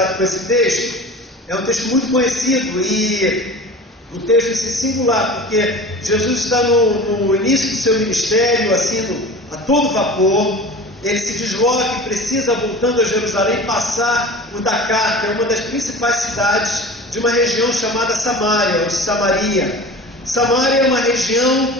familiarizado com esse texto, é um texto muito conhecido e um texto singular, porque Jesus está no início do seu ministério, assim, a todo vapor. Ele se desloca e precisa, voltando a Jerusalém, passar o Dakar, que é uma das principais cidades de uma região chamada Samaria, ou Samaria. Samaria é uma região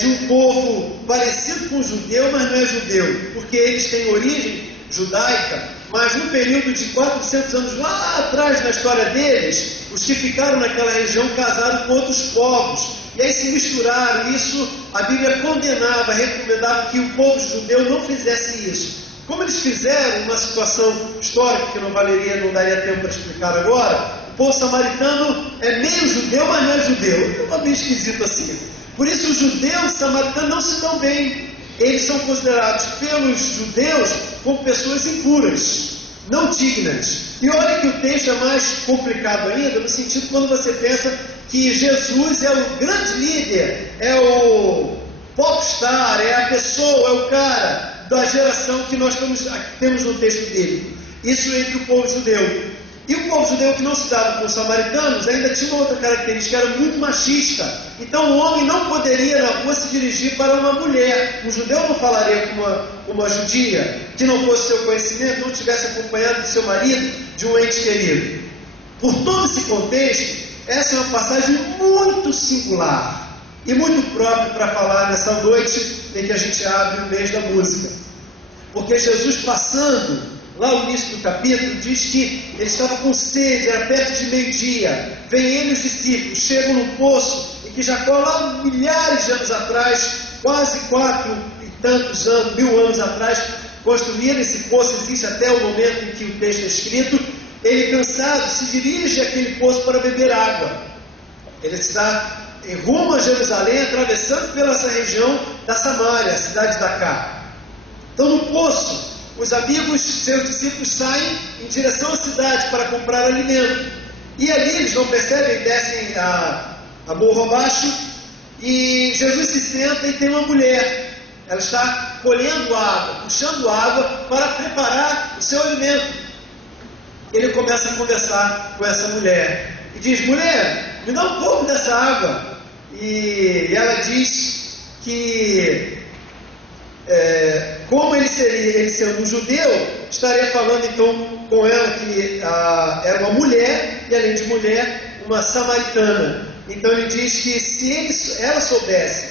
de um povo parecido com o judeu, mas não é judeu, porque eles têm origem judaica, mas no período de 400 anos lá atrás na história deles, os que ficaram naquela região casaram com outros povos, e aí se misturaram. Isso a Bíblia condenava, recomendava que o povo judeu não fizesse isso. Como eles fizeram, uma situação histórica que não daria tempo para explicar agora, o povo samaritano é meio judeu, mas não é judeu. É meio esquisito assim. Por isso os judeus e samaritanos não se dão bem. Eles são considerados pelos judeus como pessoas impuras, não dignas. E olha que o texto é mais complicado ainda, no sentido quando você pensa que Jesus é o grande líder, é o popstar, é a pessoa, é o cara da geração que nós temos no texto dele. Isso entre o povo judeu. E o povo judeu que não se dava com os samaritanos ainda tinha uma outra característica, era muito machista. Então o homem não poderia na rua se dirigir para uma mulher. O judeu não falaria com uma judia que não fosse seu conhecimento, não tivesse acompanhado de seu marido, de um ente querido. Por todo esse contexto, essa é uma passagem muito singular e muito própria para falar nessa noite em que a gente abre o mês da música. Porque Jesus passando lá no início do capítulo, diz que ele estava com sede, era perto de meio-dia. Vem ele e os discípulos, chegam no poço, e que Jacó, lá milhares de anos atrás, quase 4 e tantos anos, 1000 anos atrás, construíram esse poço, existe até o momento em que o texto é escrito. Ele, cansado, se dirige àquele poço para beber água. Ele está em rumo a Jerusalém, atravessando pela essa região da Samaria, a cidade de Dakar. Então, no poço, os amigos, seus discípulos, saem em direção à cidade para comprar alimento. E ali eles não percebem, descem a morro abaixo, e Jesus se senta e tem uma mulher. Ela está colhendo água, puxando água para preparar o seu alimento. Ele começa a conversar com essa mulher e diz: mulher, me dá um pouco dessa água. E ela diz que como ele sendo um judeu, estaria falando então com ela que era uma mulher, e além de mulher, uma samaritana. Então ele diz que se ela soubesse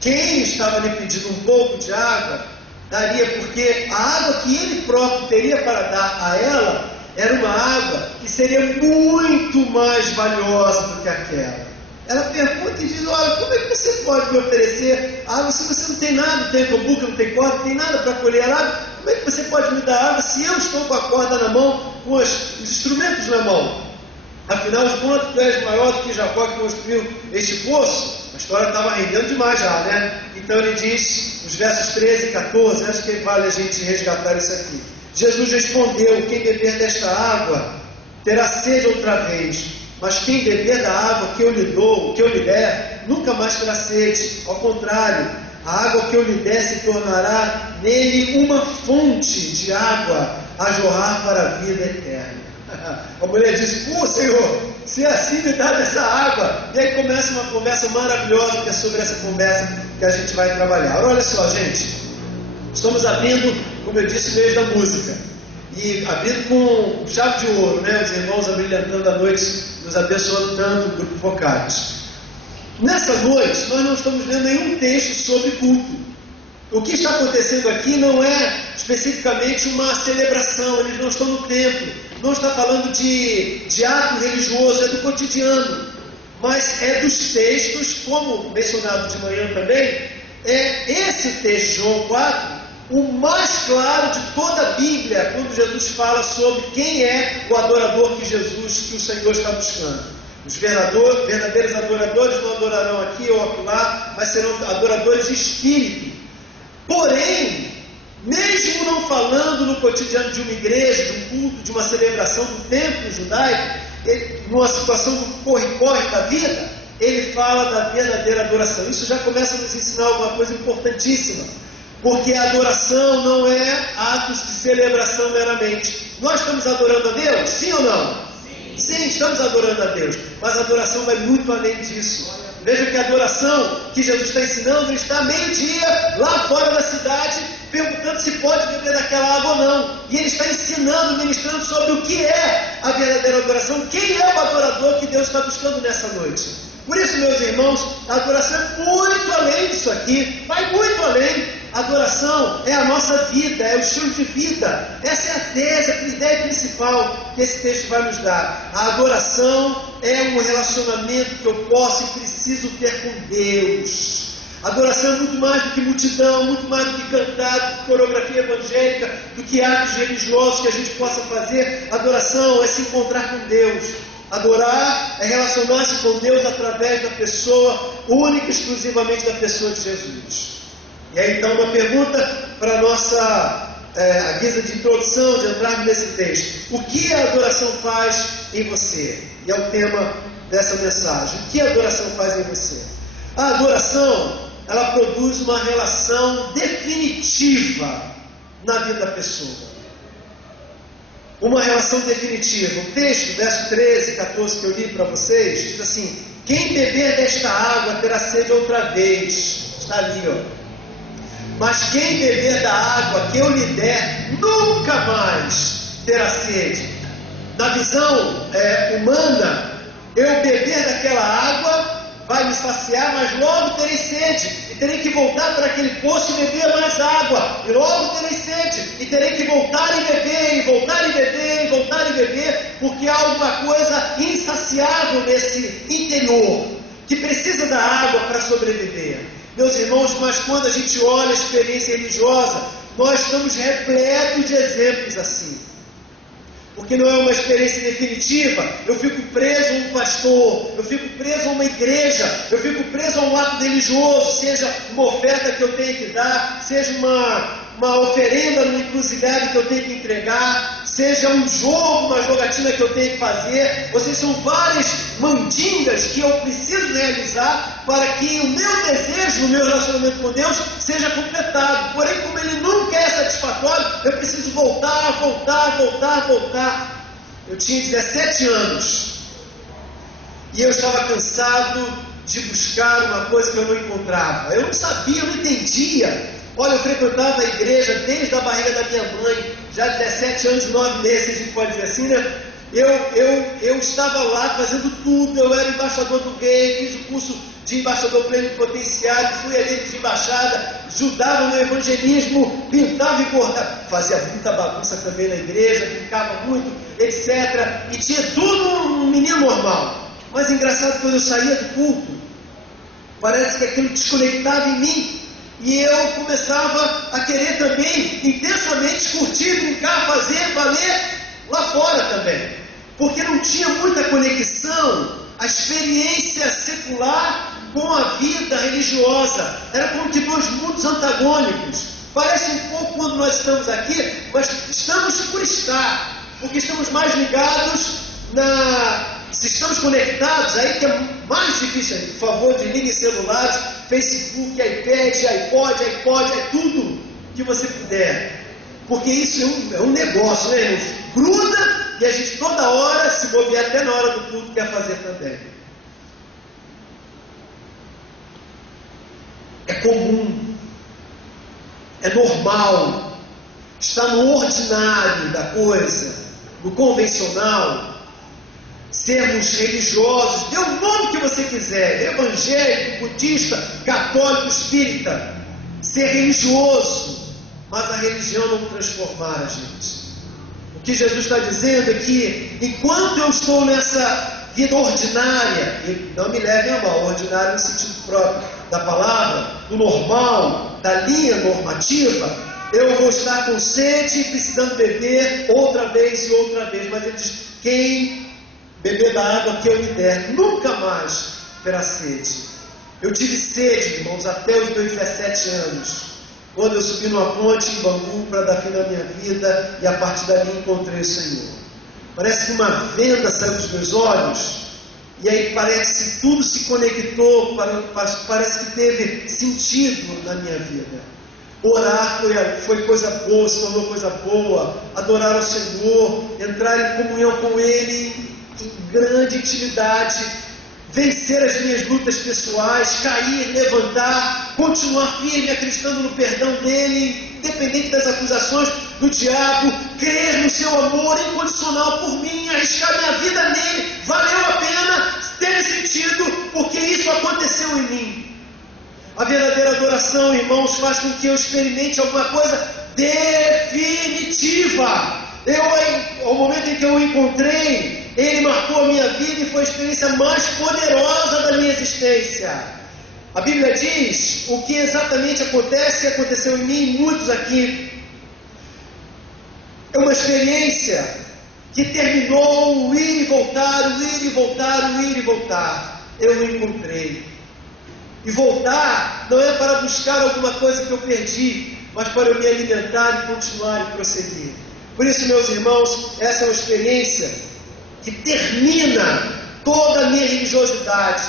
quem estava lhe pedindo um pouco de água, daria, porque a água que ele próprio teria para dar a ela era uma água que seria muito mais valiosa do que aquela. Ela pergunta e diz: olha, como é que você pode me oferecer água se você não tem nada, não tem cambuca, não tem corda, não tem nada para colher água? Como é que você pode me dar água se eu estou com a corda na mão, com os instrumentos na mão? Afinal de contas, tu és maior do que Jacó que construiu este poço. A história estava rendendo demais já, né? Então ele diz, nos versos 13 e 14, acho que vale a gente resgatar isso aqui. Jesus respondeu: quem beber desta água terá sede outra vez. Mas quem beber da água que eu lhe dou, que eu lhe der, nunca mais terá sede. Ao contrário, a água que eu lhe der se tornará nele uma fonte de água a jorrar para a vida eterna. A mulher diz: pô, Senhor, se é assim me dá dessa água. E aí começa uma conversa maravilhosa, que é sobre essa conversa que a gente vai trabalhar. Olha só, gente, estamos abrindo, como eu disse, o mês da música. E abrindo com chave de ouro, né? Os irmãos abrilhantando a noite, nos abençoando tanto, o grupo Vocários. Nessa noite, nós não estamos lendo nenhum texto sobre culto. O que está acontecendo aqui não é especificamente uma celebração, eles não estão no templo, não está falando de ato religioso, é do cotidiano, mas é dos textos, como mencionado de manhã também, é esse texto, João 4, o mais claro de toda a Bíblia, quando Jesus fala sobre quem é o adorador que o Senhor está buscando. Os verdadeiros adoradores não adorarão aqui ou acolá, mas serão adoradores de espírito. Porém, mesmo não falando no cotidiano de uma igreja, de um culto, de uma celebração do templo judaico, numa situação do corre-corre da vida, ele fala da verdadeira adoração. Isso já começa a nos ensinar alguma coisa importantíssima. Porque a adoração não é atos de celebração meramente. Nós estamos adorando a Deus? Sim ou não? Sim, estamos adorando a Deus, mas a adoração vai muito além disso. Veja que a adoração que Jesus está ensinando, ele está meio-dia lá fora da cidade, perguntando se pode beber daquela água ou não. E ele está ensinando, ministrando sobre o que é a verdadeira adoração, quem é o adorador que Deus está buscando nessa noite. Por isso, meus irmãos, a adoração é muito além disso aqui, vai muito além. A adoração é a nossa vida, é o estilo de vida. Essa é a tese, a ideia principal que esse texto vai nos dar. A adoração é um relacionamento que eu posso e preciso ter com Deus. A adoração é muito mais do que multidão, muito mais do que cantar, do que coreografia evangélica, do que atos religiosos que a gente possa fazer. A adoração é se encontrar com Deus. Adorar é relacionar-se com Deus através da pessoa, única e exclusivamente da pessoa de Jesus. E aí então uma pergunta para a nossa a guisa de introdução, de entrarmos nesse texto. O que a adoração faz em você? E é o tema dessa mensagem. O que a adoração faz em você? A adoração, ela produz uma relação definitiva na vida da pessoa. Uma relação definitiva. O texto, verso 13, 14 que eu li para vocês, diz assim: quem beber desta água terá sede outra vez. Está ali, ó. Mas quem beber da água que eu lhe der, nunca mais terá sede. Na visão humana, eu beber daquela água vai me saciar, mas logo terei sede, e terei que voltar para aquele poço e beber mais água, e logo terei sede, e terei que voltar e beber, e voltar e beber, e voltar e beber, porque há alguma coisa insaciável nesse interior, que precisa da água para sobreviver. Meus irmãos, mas quando a gente olha a experiência religiosa, nós estamos repletos de exemplos assim. Porque não é uma experiência definitiva. Eu fico preso a um pastor, eu fico preso a uma igreja, eu fico preso a um ato religioso, seja uma oferta que eu tenho que dar, seja uma oferenda numa encruzilhada que eu tenho que entregar, seja um jogo, uma jogatina que eu tenho que fazer. Ou seja, são várias mandingas que eu preciso realizar para que o meu desejo, o meu relacionamento com Deus seja completado. Porém, como ele nunca é satisfatório, eu preciso voltar. Eu tinha 17 anos e eu estava cansado de buscar uma coisa que eu não encontrava. Eu não sabia, eu não entendia. Olha, eu frequentava a igreja desde a barriga da minha mãe, já 17 anos e 9 meses, a gente pode dizer assim, né? Eu estava lá fazendo tudo, eu era embaixador do rei, fiz o curso de embaixador plenipotenciário, fui ali de embaixada, ajudava no evangelismo, pintava e bordava, fazia muita bagunça também na igreja, brincava muito, etc. E tinha tudo um menino normal. Mas engraçado, quando eu saía do culto, parece que aquilo desconectava em mim, e eu começava a querer também intensamente curtir, brincar, fazer, valer lá fora também, porque não tinha muita conexão a experiência secular com a vida religiosa. Era como que dois mundos antagônicos. Parece um pouco quando nós estamos aqui, mas estamos por estar, porque estamos mais ligados se estamos conectados, aí que é mais difícil. Por favor, desliguem celulares, Facebook, iPad, iPod, é tudo que você puder, porque isso é um negócio, né, irmãos? Gruda, e a gente toda hora, se bobear até na hora do culto, quer fazer também. É comum, é normal, está no ordinário da coisa, no convencional, sermos religiosos, dê o nome que você quiser, evangélico, budista, católico, espírita, ser religioso, mas a religião não transformar a gente. O que Jesus está dizendo é que enquanto eu estou nessa vida ordinária, e não me levem a mal, ordinário no sentido próprio da palavra, do normal, da linha normativa, eu vou estar com sede e precisando beber outra vez e outra vez. Mas ele diz: quem beber da água que eu lhe der, nunca mais terá sede. Eu tive sede, irmãos, até os meus 17 anos, quando eu subi numa ponte em Bangu para dar fim na minha vida, e a partir dali encontrei o Senhor. Parece que uma venda saiu dos meus olhos, e aí parece que tudo se conectou, parece que teve sentido na minha vida. Orar foi coisa boa, se tornou coisa boa. Adorar ao Senhor, entrar em comunhão com Ele, em grande intimidade, vencer as minhas lutas pessoais, cair, levantar, continuar firme, acreditando no perdão dEle, independente das acusações do diabo, crer no seu amor incondicional por mim, arriscar minha vida nele, valeu a pena, teve sentido, porque isso aconteceu em mim. A verdadeira adoração, irmãos, faz com que eu experimente alguma coisa definitiva. Ao momento em que eu o encontrei, ele marcou a minha vida e foi a experiência mais poderosa da minha existência. A Bíblia diz o que exatamente acontece, aconteceu em mim e muitos aqui. É uma experiência que terminou o ir e voltar, o ir e voltar, o ir e voltar. Eu o encontrei. E voltar não é para buscar alguma coisa que eu perdi, mas para eu me alimentar e continuar e prosseguir. Por isso, meus irmãos, essa é uma experiência que termina toda a minha religiosidade,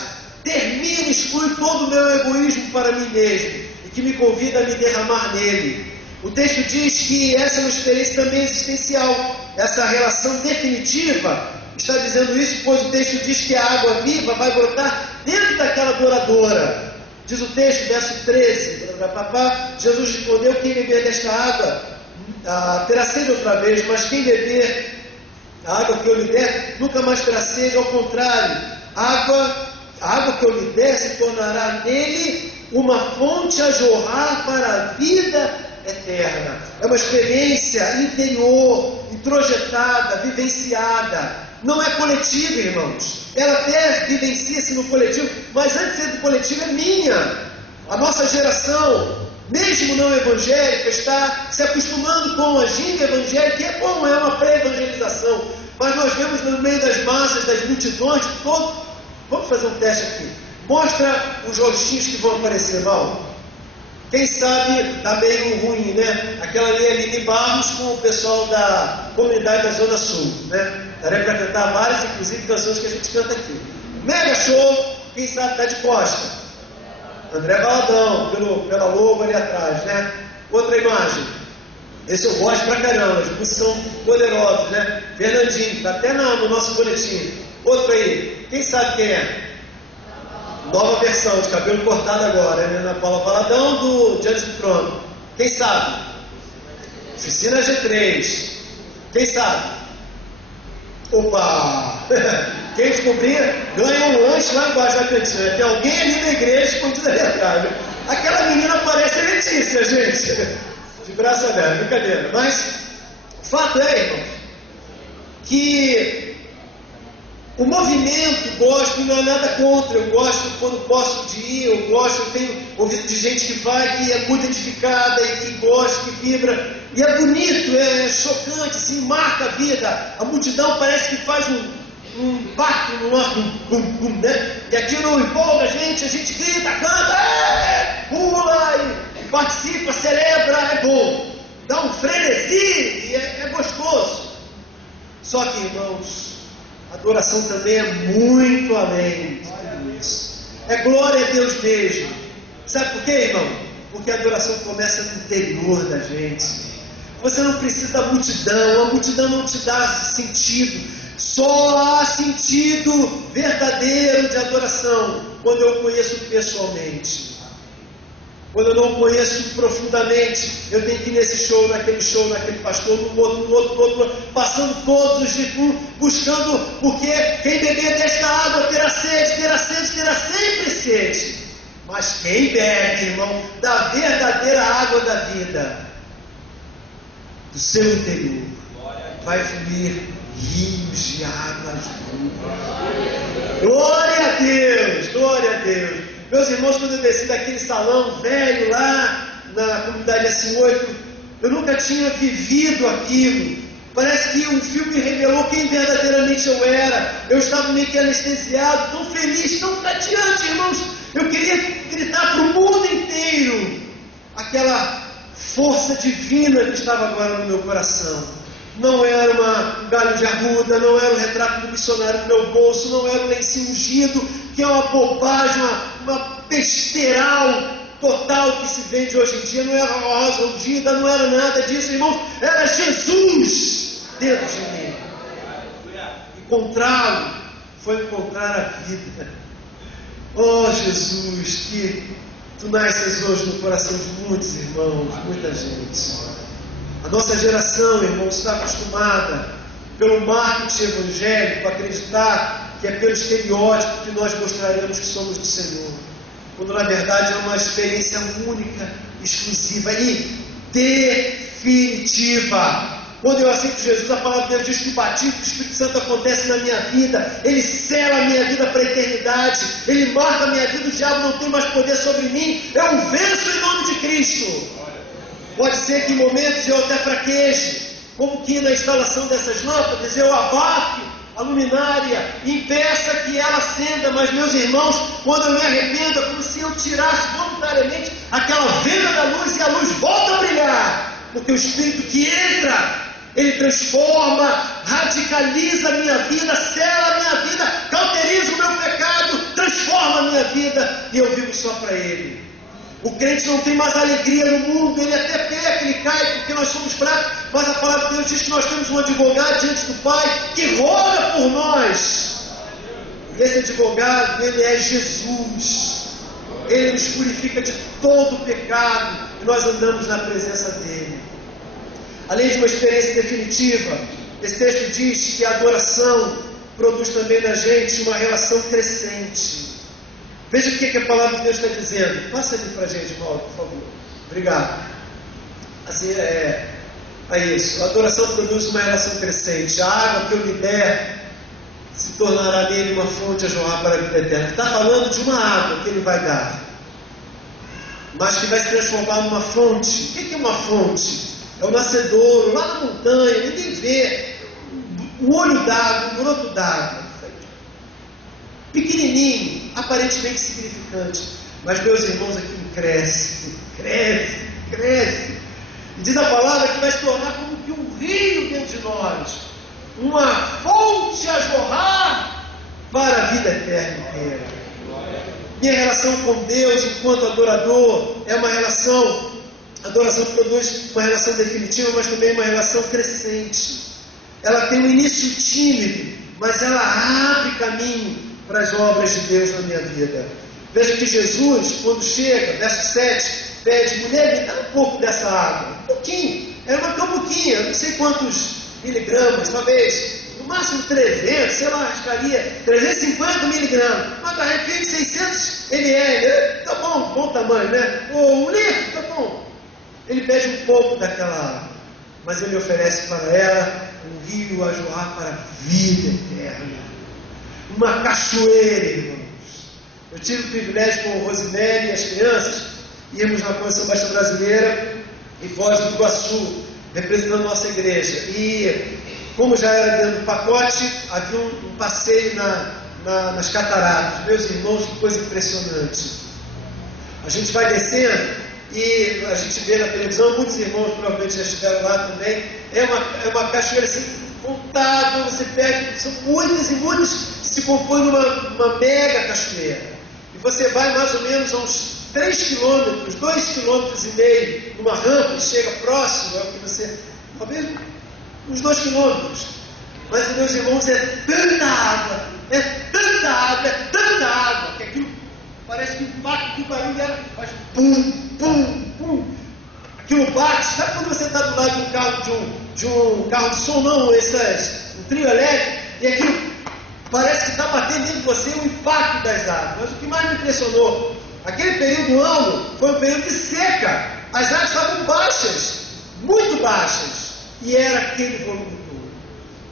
termina, exclui todo o meu egoísmo para mim mesmo, e que me convida a me derramar nele. O texto diz que essa é uma experiência também existencial, essa relação definitiva. Está dizendo isso, pois o texto diz que a água viva vai brotar dentro daquela adoradora. Diz o texto, verso 13, Jesus respondeu: quem beber desta água terá sede outra vez, mas quem beber a água que eu lhe der nunca mais terá sede. Ao contrário, a água que eu lhe der se tornará nele uma fonte a jorrar para a vida eterna. É uma experiência interior, introjetada, vivenciada. Não é coletiva, irmãos. Ela até vivencia-se no coletivo, mas antes de ser do coletivo é minha. A nossa geração, mesmo não evangélica, está se acostumando com a ginga evangélica, que é bom, é uma pré-evangelização. Mas nós vemos no meio das massas, das multidões, vamos fazer um teste aqui. Mostra os rostinhos que vão aparecer mal. Quem sabe está meio ruim, né? Aquela ali é Aline Barros com o pessoal da comunidade da Zona Sul, né? Daria para cantar várias, inclusive, canções que a gente canta aqui. Mega show, quem sabe está de costa. André Valadão, pela logo ali atrás, né? Outra imagem. Esse eu gosto pra caramba, os músicos são poderosos, né? Fernandinho, está até no nosso boletim. Outro aí, quem sabe quem é? Nova versão, de cabelo cortado agora, né? Na Paula Valadão do Diante do Trono. Quem sabe? Oficina G3. Quem sabe? Opa! Quem descobrir, ganha um lanche lá embaixo da cantina. Tem alguém ali na igreja escondido ali atrás. Aquela menina parece a Letícia, gente. De braço aberto, brincadeira. Mas, o fato é, irmão, que o movimento gospel não é nada contra. Eu gosto quando posso de ir, eu tenho ouvido de gente que vai, que é muito edificada e que gosta, que vibra. E é bonito, é chocante, assim, marca a vida. A multidão parece que faz um pacto no ar, né? E aquilo empolga a gente grita, canta, pula e participa, celebra, é bom. Dá um frenesi e é gostoso. Só que, irmãos, a adoração também é muito além de tudo isso. É glória a Deus mesmo. Sabe por quê, irmão? Porque a adoração começa no interior da gente. Você não precisa da multidão. A multidão não te dá sentido. Só há sentido verdadeiro de adoração quando eu conheço pessoalmente. Quando eu não conheço profundamente, eu tenho que ir nesse show, naquele pastor, no outro, passando todos os dias, buscando, porque quem beber desta água terá sempre sede. Mas quem bebe, irmão, da verdadeira água da vida, do seu interior, vai fluir rios de águas vivas. Glória a Deus, glória a Deus. Meus irmãos, quando eu desci daquele salão velho lá na comunidade S8, eu nunca tinha vivido aquilo. Parece que um filme revelou quem verdadeiramente eu era. Eu estava meio que anestesiado, tão feliz, tão radiante, irmãos. Eu queria gritar para o mundo inteiro aquela força divina que estava agora no meu coração. Não era uma galho de arruda, não era o retrato do missionário no meu bolso, não era o lencinho ungido, que é uma bobagem, uma besteiral. total que se vende hoje em dia, não era rosa ungida, não era nada disso, irmãos, era Jesus dentro de mim. Encontrá-lo foi encontrar a vida. Oh Jesus, que tu nasces hoje no coração de muitos irmãos, muita gente. A nossa geração, irmãos, está acostumada pelo marketing evangélico a acreditar que é pelo estereótipo que nós mostraremos que somos do Senhor, quando na verdade é uma experiência única, exclusiva e definitiva. Quando eu aceito Jesus, a palavra de Deus diz que o batismo do Espírito Santo acontece na minha vida, ele sela a minha vida para a eternidade, ele marca a minha vida, o diabo não tem mais poder sobre mim, eu venço em nome de Cristo. Pode ser que em momentos eu até fraqueje, como que na instalação dessas lâmpadas eu abafe a luminária, impeça que ela acenda, mas meus irmãos, quando eu me arrependo, é como se eu tirasse voluntariamente aquela venda da luz e a luz volta a brilhar, porque o Espírito que entra, ele transforma, radicaliza a minha vida, sela a minha vida, cauteriza o meu pecado, transforma a minha vida e eu vivo só para Ele. O crente não tem mais alegria no mundo, ele até peca, ele cai porque nós somos fracos, mas a palavra de Deus diz que nós temos um advogado diante do Pai que roga por nós. E esse advogado, ele é Jesus. Ele nos purifica de todo o pecado e nós andamos na presença dele. Além de uma experiência definitiva, esse texto diz que a adoração produz também na gente uma relação crescente. Veja o que a palavra de Deus está dizendo. Passa ali para a gente, Paulo, por favor. Obrigado. Assim é isso. A adoração produz uma relação crescente. A água que eu lhe der se tornará nele uma fonte a jorrar para a vida eterna. Está falando de uma água que ele vai dar, mas que vai se transformar numa fonte. O que é uma fonte? É o nascedouro, lá na montanha, ninguém vê. O olho d'água, o broto d'água. Pequenininho, aparentemente insignificante, mas meus irmãos, aquilo cresce. E diz a palavra que vai se tornar como que um rio dentro de nós, uma fonte a jorrar para a vida eterna inteira. Minha relação com Deus enquanto adorador é uma relação, a adoração produz uma relação definitiva, mas também uma relação crescente. Ela tem um início tímido, mas ela abre caminho para as obras de Deus na minha vida. Veja que Jesus, quando chega, verso 7, pede: mulher, me dá um pouco dessa água, um pouquinho, era uma tão pouquinha, não sei quantos miligramas, talvez, no máximo 300, sei lá, arriscaria 350 miligramas, uma garrafinha de 600 ml, tá bom, bom tamanho, né? Ou um litro, tá bom. Ele pede um pouco daquela água, mas ele oferece para ela um rio a jorrar para a vida eterna. Uma cachoeira, irmãos. Eu tive o privilégio com o Rosimene e as crianças, íamos na Convenção Batista Brasileira em Foz do Iguaçu, representando a nossa igreja. E como já era dentro do pacote, havia um passeio nas cataratas. Meus irmãos, que coisa impressionante. A gente vai descendo e a gente vê na televisão, muitos irmãos provavelmente já estiveram lá também. É uma cachoeira assim, contável, você pega, são muitas e muitas que se compõem numa mega cachoeira. E você vai mais ou menos a uns 3 quilômetros, 2,5 quilômetros, numa rampa e chega próximo, é o que você, talvez uns 2 quilômetros. Mas, meus irmãos, é tanta água, que aquilo parece que o impacto que o barulho era, faz pum, pum, pum. Aquilo bate. Sabe quando você está do lado de um carro de carro de som, não, um trio elétrico, e aquilo parece que está batendo dentro de você o impacto das águas. Mas o que mais me impressionou, aquele período do ano foi um período de seca, as águas estavam baixas, muito baixas, e era aquele volume todo.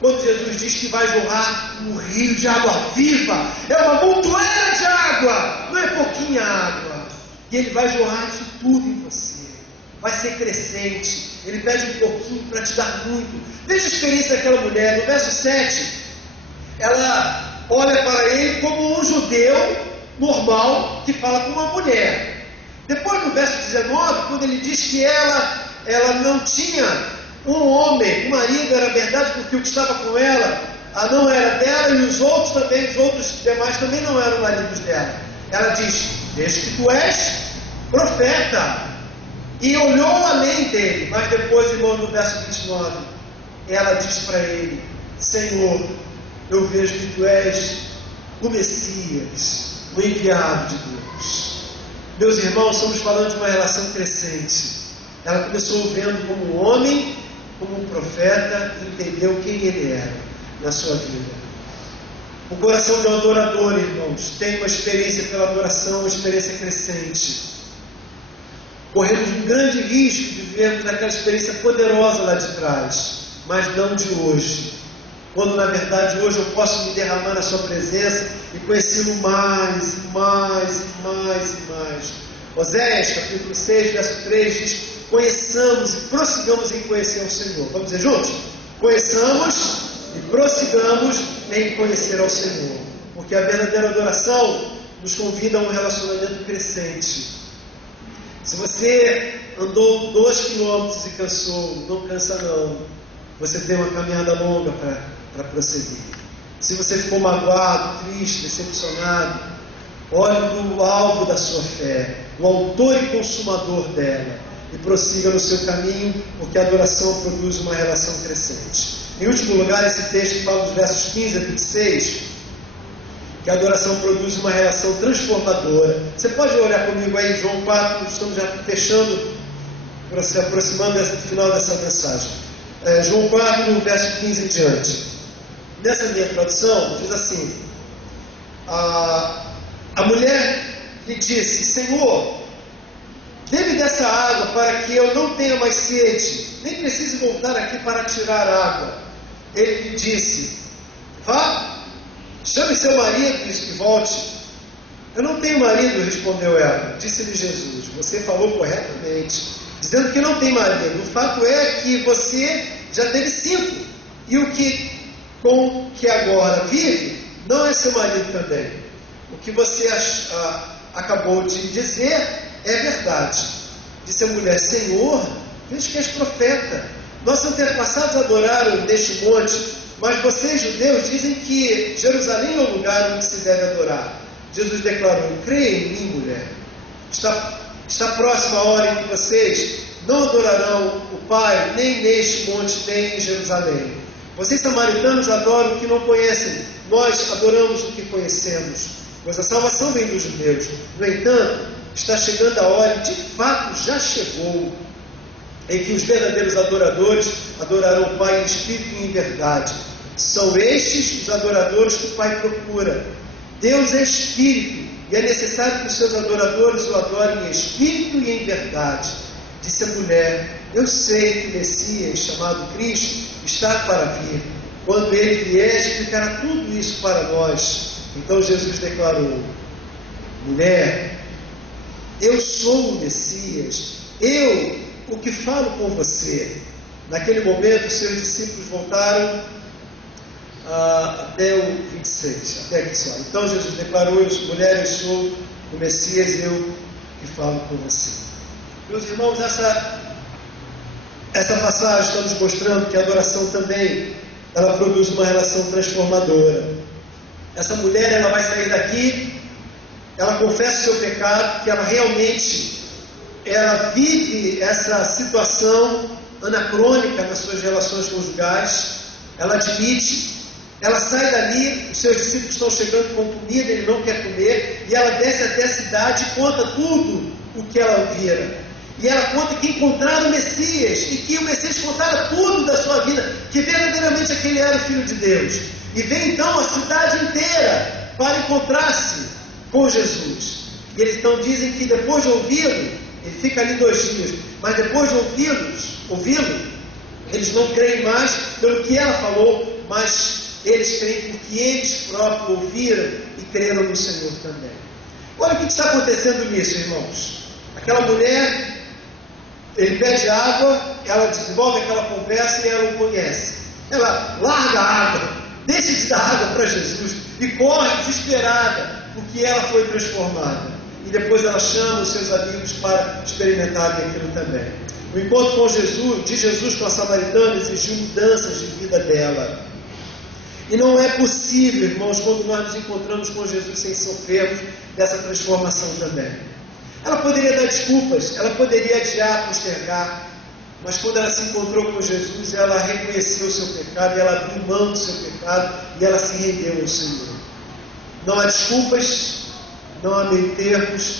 Quando Jesus diz que vai jorrar um rio de água viva, é uma montoeira de água, não é pouquinha água, e ele vai jorrar isso tudo em você, vai ser crescente. Ele pede um pouquinho para te dar muito. Veja a experiência daquela mulher, no verso 7, ela olha para ele como um judeu normal que fala com uma mulher. Depois, no verso 19, quando ele diz que ela não tinha um homem, um marido, era verdade, porque o que estava com ela não era dela, e os outros demais também não eram maridos dela. Ela diz: desde que tu és profeta, e olhou além dele. Mas depois, irmão, no verso 29, ela diz para ele: Senhor, eu vejo que tu és o Messias, o enviado de Deus. Meus irmãos, estamos falando de uma relação crescente. Ela começou vendo como um homem, como um profeta, e entendeu quem ele era na sua vida. O coração do adorador, irmãos, tem uma experiência pela adoração, uma experiência crescente. Corremos um grande risco de vivermos naquela experiência poderosa lá de trás, mas não de hoje. Quando na verdade hoje eu posso me derramar na sua presença e conhecê-lo mais, mais, mais e mais. Oséias, capítulo 6, verso 3 diz: conheçamos e prossigamos em conhecer o Senhor. Vamos dizer juntos? Conheçamos e prossigamos em conhecer ao Senhor. Porque a verdadeira adoração nos convida a um relacionamento crescente. Se você andou 2 quilômetros e cansou, não cansa não. Você tem uma caminhada longa para prosseguir. Se você ficou magoado, triste, decepcionado, olhe no alvo da sua fé, o autor e consumador dela, e prossiga no seu caminho, porque a adoração produz uma relação crescente. Em último lugar, esse texto fala dos versos 15 a 26, que a adoração produz uma relação transformadora. Você pode olhar comigo aí, João 4, estamos já fechando, se aproximando do final dessa mensagem. João 4, no verso 15 em diante. Nessa minha tradução, diz assim: a mulher lhe disse: Senhor, dê-me dessa água para que eu não tenha mais sede, nem precise voltar aqui para tirar água. Ele lhe disse: vá, chame seu marido e volte. Eu não tenho marido, respondeu ela. Disse-lhe Jesus: você falou corretamente, dizendo que não tem marido. O fato é que você já teve 5, e o que com que agora vive não é seu marido também. O que você acabou de dizer é verdade. Disse a mulher: Senhor, vejo que és profeta. Nossos antepassados adoraram neste monte, mas vocês, judeus, dizem que Jerusalém é o lugar onde se deve adorar. Jesus declarou: creia em mim, mulher. Está próxima a hora em que vocês não adorarão o Pai, nem neste monte, nem em Jerusalém. Vocês, samaritanos, adoram o que não conhecem. Nós adoramos o que conhecemos, pois a salvação vem dos judeus. No entanto, está chegando a hora, e de fato já chegou, em que os verdadeiros adoradores adorarão o Pai em espírito e em verdade. São estes os adoradores que o Pai procura. Deus é espírito, e é necessário que os seus adoradores o adorem em espírito e em verdade. Disse a mulher: eu sei que o Messias, chamado Cristo, está para vir. Quando ele vier, explicará tudo isso para nós. Então Jesus declarou: mulher, eu sou o Messias, eu o que falo com você. Naquele momento, os seus discípulos voltaram até o 26, até aqui só. Então Jesus declarou: mulher, eu sou o Messias, eu que falo com você. Meus irmãos, essa passagem está nos mostrando que a adoração também, ela produz uma relação transformadora. Essa mulher, ela vai sair daqui, ela confessa o seu pecado, que ela realmente, ela vive essa situação anacrônica nas suas relações conjugais, ela admite, ela sai dali, os seus discípulos estão chegando com comida, ele não quer comer, e ela desce até a cidade e conta tudo o que ela ouvira. E ela conta que encontraram o Messias, e que o Messias contara tudo da sua vida, que verdadeiramente aquele era o Filho de Deus. E vem então a cidade inteira para encontrar-se com Jesus. E eles então dizem que depois de ouvi-lo, ele fica ali 2 dias, mas depois de ouvi-lo, eles não creem mais pelo que ela falou, mas eles creem porque eles próprios ouviram e creram no Senhor também. Olha o que está acontecendo nisso, irmãos. Aquela mulher, ele pede água, ela desenvolve aquela conversa e ela o conhece. Ela larga a água, deixa de dar água para Jesus e corre desesperada, porque ela foi transformada. E depois ela chama os seus amigos para experimentarem aquilo também. O encontro de Jesus com a samaritana exigiu mudanças de vida dela. E não é possível, irmãos, quando nós nos encontramos com Jesus sem sofrermos dessa transformação também. Ela poderia dar desculpas, ela poderia adiar, postergar, mas quando ela se encontrou com Jesus, ela reconheceu o seu pecado, e ela abriu mão do seu pecado, e ela se rendeu ao Senhor. Não há desculpas, não há meio termos,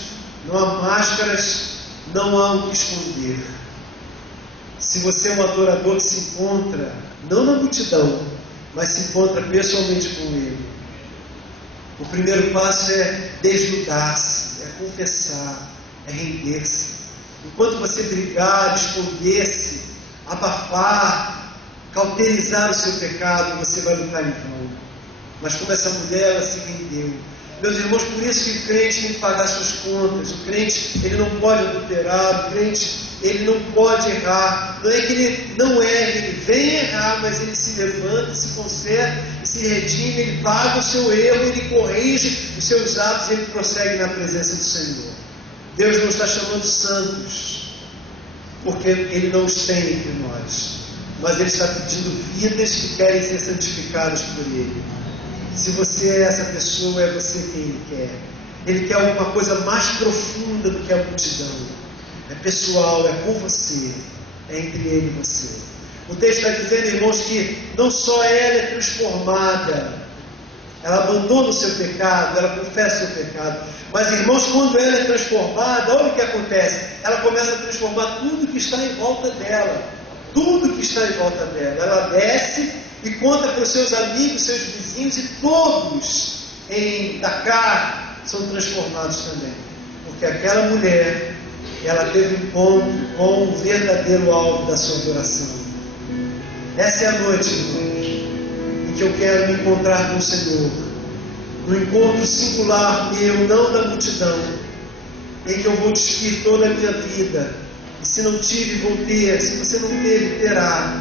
não há máscaras, não há o que esconder. Se você é um adorador que se encontra, não na multidão, mas se encontra pessoalmente com Ele, o primeiro passo é desnudar-se, é confessar, é render-se. Enquanto você brigar, esconder-se, abafar, cauterizar o seu pecado, você vai lutar em vão. Mas como essa mulher, ela se rendeu. Meus irmãos, por isso que o crente tem que pagar suas contas. O crente, ele não pode adulterar. O crente, ele não pode errar. Não é que ele não erre, ele vem errar, mas ele se levanta, se conserta, se redime, ele paga o seu erro, ele corrige os seus atos e ele prossegue na presença do Senhor. Deus não está chamando santos, porque Ele não os tem entre nós, mas Ele está pedindo vidas que querem ser santificadas por Ele. Se você é essa pessoa, é você quem Ele quer. Ele quer alguma coisa mais profunda do que a multidão. É pessoal, é com você, é entre Ele e você. O texto está dizendo, irmãos, que não só ela é transformada, ela abandona o seu pecado, ela confessa o seu pecado. Mas, irmãos, quando ela é transformada, olha o que acontece. Ela começa a transformar tudo que está em volta dela. Tudo que está em volta dela. Ela desce e conta para os seus amigos, seus vizinhos, e todos em Dakar são transformados também. Porque aquela mulher, ela teve um encontro com o verdadeiro alvo da sua adoração. Essa é a noite, irmãos, em que eu quero me encontrar com o Senhor. No encontro singular meu, não da multidão, em que eu vou despir toda a minha vida. E se não tive, vou ter. Se você não teve, terá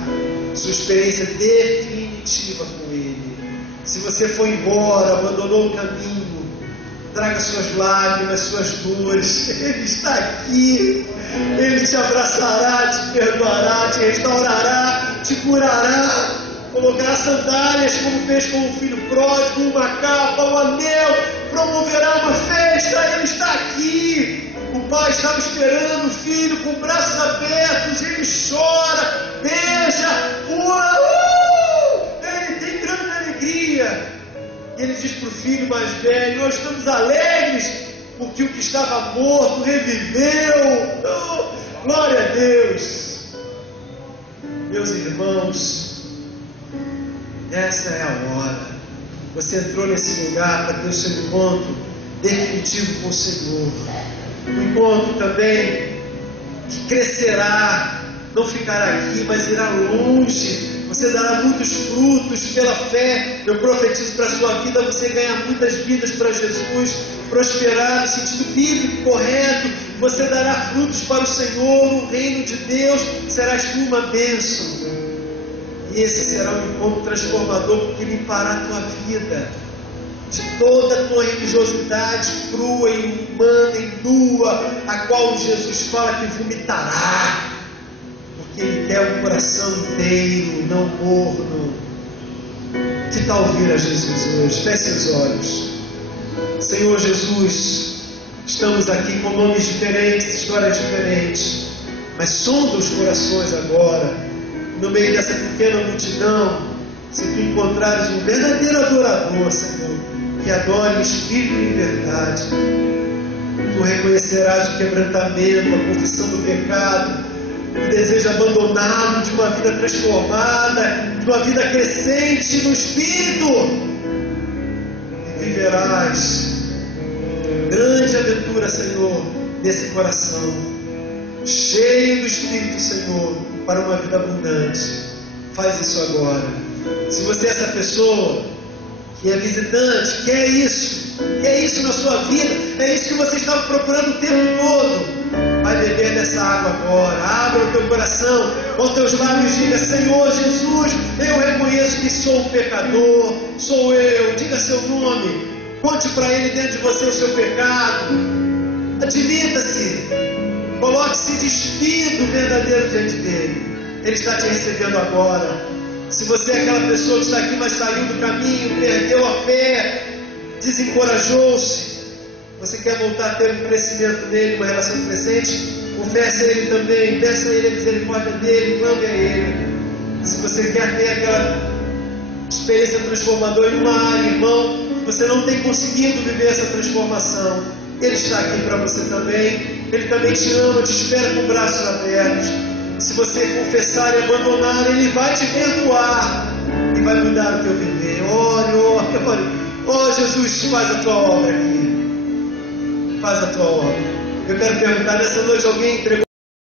sua experiência definitiva com Ele. Se você foi embora, abandonou o caminho, traga suas lágrimas, suas dores. Ele está aqui. Ele te abraçará, te perdoará, te restaurará, te curará. Colocará sandálias, como fez com o filho pródigo, uma capa, um anel, promoverá uma festa. Ele está aqui. O pai estava esperando o filho com braços abertos. Ele chora, beija, ele tem grande alegria. E ele diz para o filho mais velho: nós estamos alegres porque o que estava morto reviveu. Oh, glória a Deus. Meus irmãos, essa é a hora. Você entrou nesse lugar para ter o seu encontro definitivo com o Senhor. Um encontro também que crescerá, não ficará aqui, mas irá longe. Você dará muitos frutos pela fé. Eu profetizo para a sua vida você ganhar muitas vidas para Jesus, prosperar no sentido bíblico correto. Você dará frutos para o Senhor, o reino de Deus. Serás tu uma bênção. E esse será um encontro transformador, porque limpará a tua vida de toda a tua religiosidade crua e humana e nua, a qual Jesus fala que vomitará, porque Ele quer um coração inteiro, não morno. Que tal ouvir a Jesus hoje? Feche os olhos. Senhor Jesus, estamos aqui com nomes diferentes, histórias diferentes, mas sonda os corações agora. No meio dessa pequena multidão, se tu encontrares um verdadeiro adorador, Senhor, que adore em espírito e em verdade, tu reconhecerás o quebrantamento, a confissão do pecado, o desejo abandonado de uma vida transformada, de uma vida crescente no espírito, e viverás grande aventura, Senhor, nesse coração, cheio do Espírito, Senhor, para uma vida abundante. Faz isso agora. Se você é essa pessoa que é visitante, quer isso na sua vida, é isso que você estava procurando o tempo todo, vai beber dessa água agora. Abra o teu coração, com teus lábios diga: Senhor Jesus, eu reconheço que sou um pecador, sou eu. Diga seu nome, conte para Ele dentro de você o seu pecado, admita-se, coloque-se despido verdadeiro diante dele. Ele está te recebendo agora. Se você é aquela pessoa que está aqui, mas saiu do caminho, perdeu a fé, desencorajou-se, você quer voltar a ter um crescimento nele, uma relação crescente, confesse a Ele também, peça a Ele a misericórdia dele, clame a Ele. Se você quer ter aquela experiência transformadora em uma área, irmão, você não tem conseguido viver essa transformação, Ele está aqui para você também. Ele também te ama, te espera com braços abertos. Se você confessar e abandonar, Ele vai te perdoar e vai mudar o teu viver. Ore, ore, ore. Oh, Jesus, faz a tua obra aqui. Faz a tua obra. Eu quero perguntar, nessa noite alguém entregou